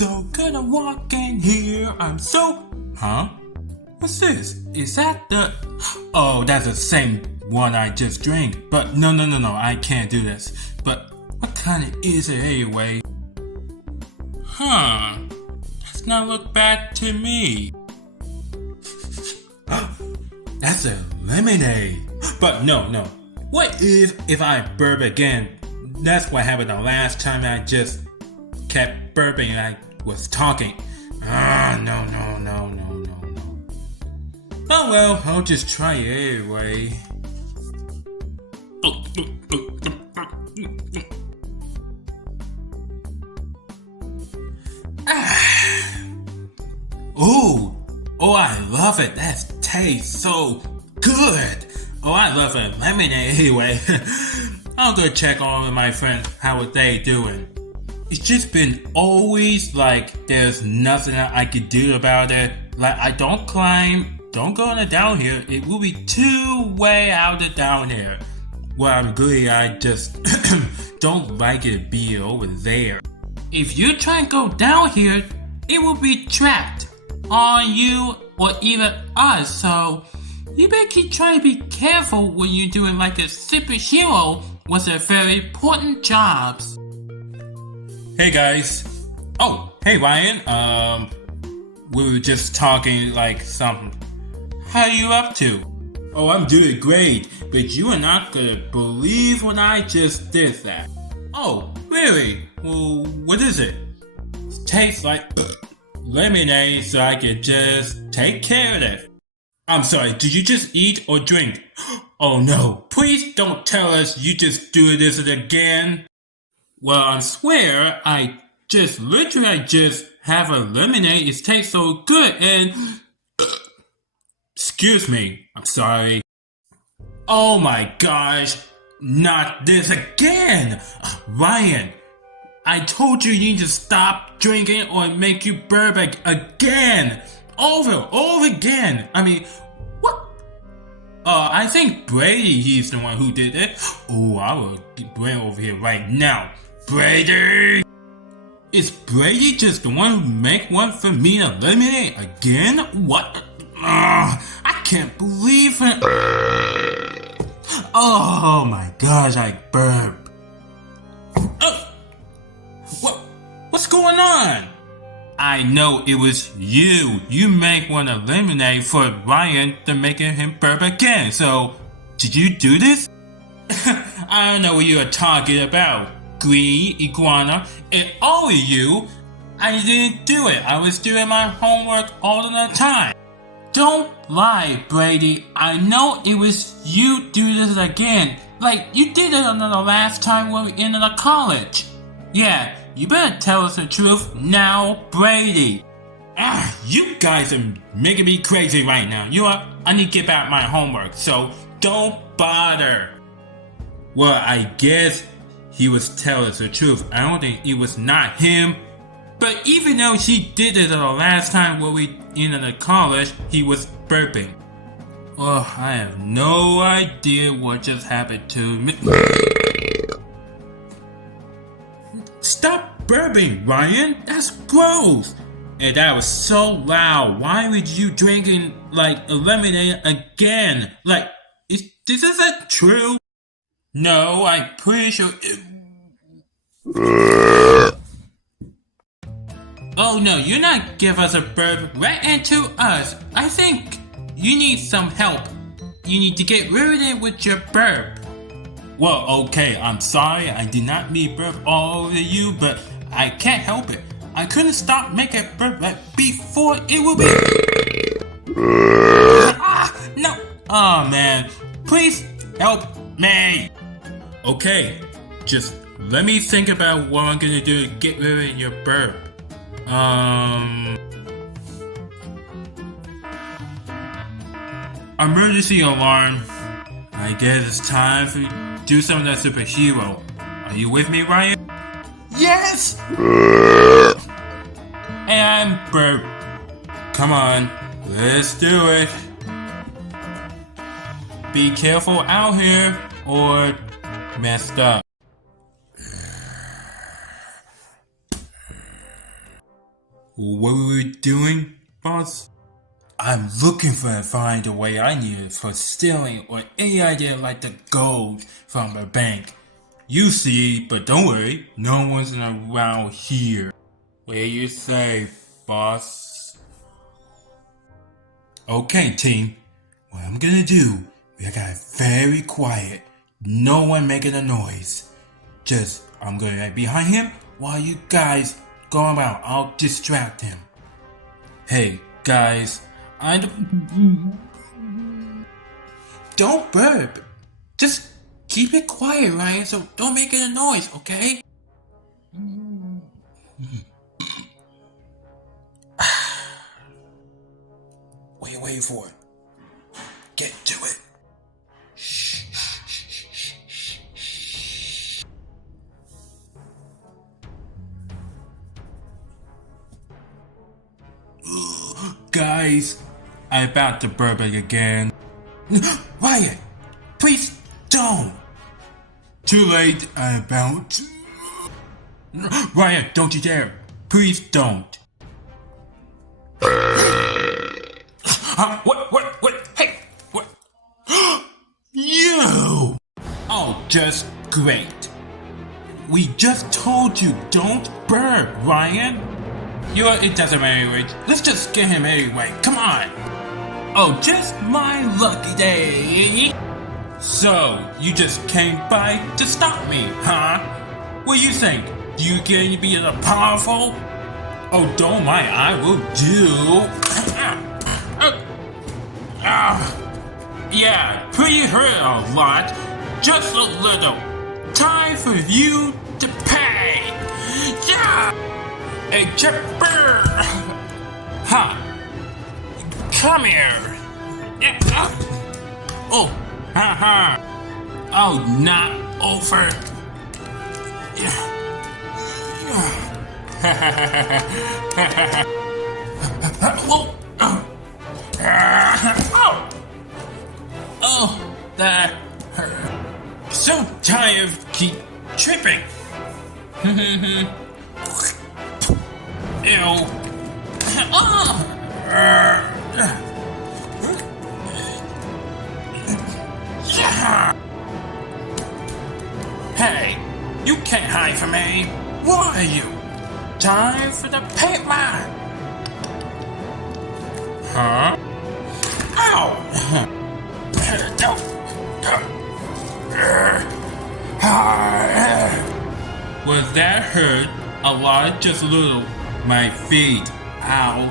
so good at walking here. I'm so... Huh? What's this? Is that the... Oh, that's the same one I just drank. But no, I can't do this. But what kind of is it anyway? Huh. Does not look bad to me. That's a lemonade. But no. What if I burp again? That's what happened the last time I just kept burping and I was talking. No. Oh well, I'll just try it anyway. Oh, I love it. That tastes so good. Oh, I love it. Lemonade anyway. I'll go check on my friends. How are they doing? It's just been always like there's nothing that I could do about it. Like I don't climb, don't go on the down here. It will be too way out of down here. Well, I'm good. I just don't like it being over there. If you try and go down here, it will be trapped on you or even us. So you better keep trying to be careful when you're doing like a superhero with a very important jobs. Hey guys. Oh, hey Ryan. We were just talking like something. How you up to? Oh, I'm doing great, but you are not gonna believe when I just did that. Oh, really? Well, what is it? It tastes like lemonade, so I could just take care of it. I'm sorry, did you just eat or drink? Oh no, please don't tell us you just do this again. Well, I swear, I just have a lemonade. It tastes so good and... Excuse me, I'm sorry. Oh my gosh, not this again! Ryan, I told you need to stop drinking or make you burp again! Over again! I mean, what? I think Brady, he's the one who did it. Oh, I will bring it over here right now. Brady! Is Brady just the one who make one for me to eliminate again? What? I can't believe it. Oh my gosh, I burp. What's going on? I know it was you. You make one of lemonade for Ryan to make him burp again. So, did you do this? I don't know what you are talking about. Greedy, iguana, and all of you. I didn't do it. I was doing my homework all the time. Don't lie, Brady. I know it was you do this again. Like you did it on the last time when we were in the college. Yeah, you better tell us the truth now, Brady. You guys are making me crazy right now. I need to get back my homework, so don't bother. Well, I guess he was telling us the truth. I don't think it was not him. But even though she did it the last time when we in the college, he was burping. Oh, I have no idea what just happened to me. Stop burping, Ryan. That's gross. And that was so loud. Why would you drinking like a lemonade again? Like, is that true? No, I'm pretty sure. Oh no, you're not give us a burp right into us. I think you need some help. You need to get rid of it with your burp. Well, okay, I'm sorry. I did not mean burp all over you, but I can't help it. I couldn't stop making burp like before it would be. No. Oh man, please help me. Okay, just let me think about what I'm gonna do to get rid of your burp. Emergency alarm. I guess it's time for you to do something that's superhero. Are you with me, Ryan? Yes! And burp. Come on, let's do it. Be careful out here or messed up. What were we doing, boss? I'm looking for and find the way I needed for stealing or any idea like the gold from the bank. You see, but don't worry, no one's around here. What do you say, boss? Okay, team. What I'm gonna do, we gotta very quiet. No one making a noise. Just, I'm gonna be behind him while you guys go around. I'll distract him. Hey, guys, don't burp. Just keep it quiet, Ryan, so don't make any noise, okay? What are you waiting for? Get to it. Guys, I'm about to burp it again. Ryan, please don't. Too late, I'm about to. Ryan, don't you dare. Please don't. What? Hey, what? You! Oh, just great. We just told you don't burp, Ryan. It doesn't matter anyway. Let's just get him anyway. Come on. Oh, just my lucky day. So, you just came by to stop me, huh? What do you think? You going to be powerful? Oh, don't mind. I will do. Yeah, pretty hurt a lot. Just a little. Time for you to pay. Yeah! Hey, Chipper! Ha! Come here! Oh, ha! Oh, not over. Oh, that hurt. So tired of keep tripping. Ew. Yeah. Hey, you can't hide from me. What are you? Time for the paper. Huh? Ow! Was that hurt? A lot, just a little. My feet. Ow.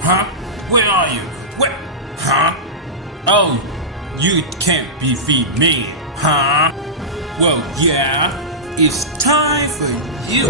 Huh? Where are you? What? Huh? Oh, you can't defeat me, huh? Well, yeah. It's time for you.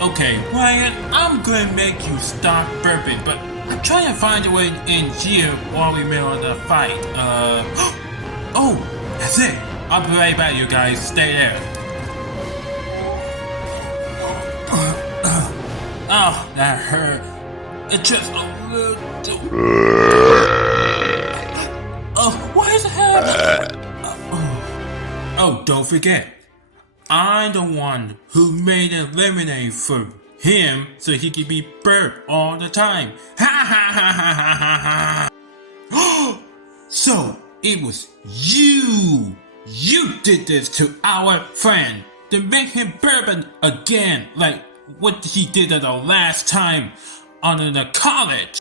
Okay, Ryan, I'm gonna make you stop burping, but I'm trying to find a way in here while we're middle of the fight. Oh, that's it. I'll be right back, you guys. Stay there. Oh, that hurt. It just a little. Oh, why is it happening? Oh, don't forget. I'm the one who made a lemonade for him so he could be burped all the time. Ha ha ha ha ha ha. So it was you. You did this to our friend to make him burp again, like what he did the last time under the college.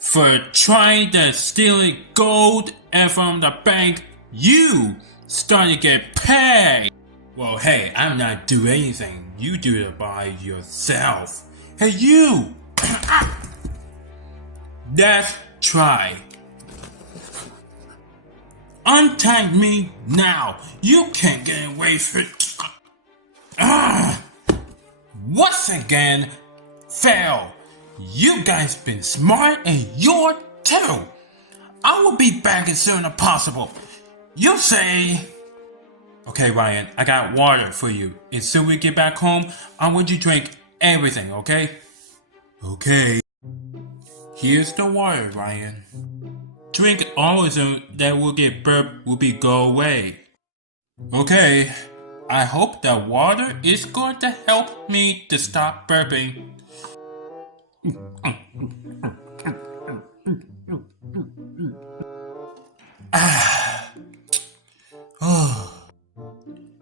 For trying to steal gold and from the bank, you starting to get paid. Well, hey, I'm not doing anything. You do it by yourself. Hey, you! Let's try. Untie me now. You can't get away from it. Once again, fail. You guys been smart and you're too. I will be back as soon as possible. You say... Okay, Ryan, I got water for you. As soon as we get back home, I want you to drink everything, okay? Okay. Here's the water, Ryan. drink all of them that will get burp will be go away. Okay, I hope that water is going to help me to stop burping.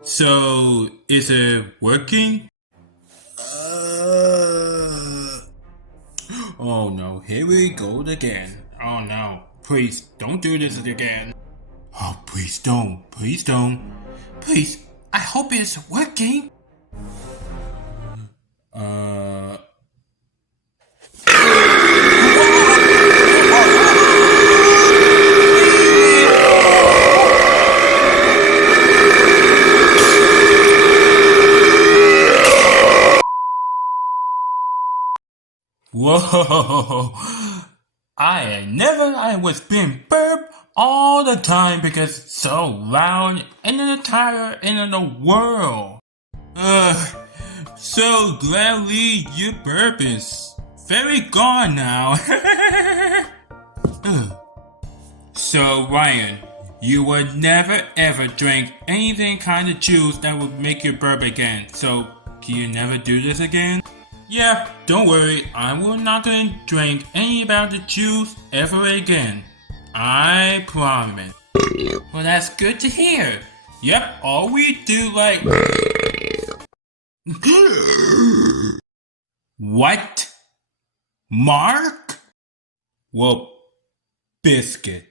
So, is it working? Oh no, here we go again. Oh no, please don't do this again. Oh, please don't, please don't. Please, I hope it's working. Whoa! I was being burped all the time because it's so loud in the entire end of the world. So gladly your burp is very gone now. So Ryan, you would never ever drink anything kind of juice that would make you burp again. So can you never do this again? Yeah, don't worry, I will not gonna drink any about the juice ever again. I promise. Well, that's good to hear. Yep, all we do like... What? Mark? Well, biscuit.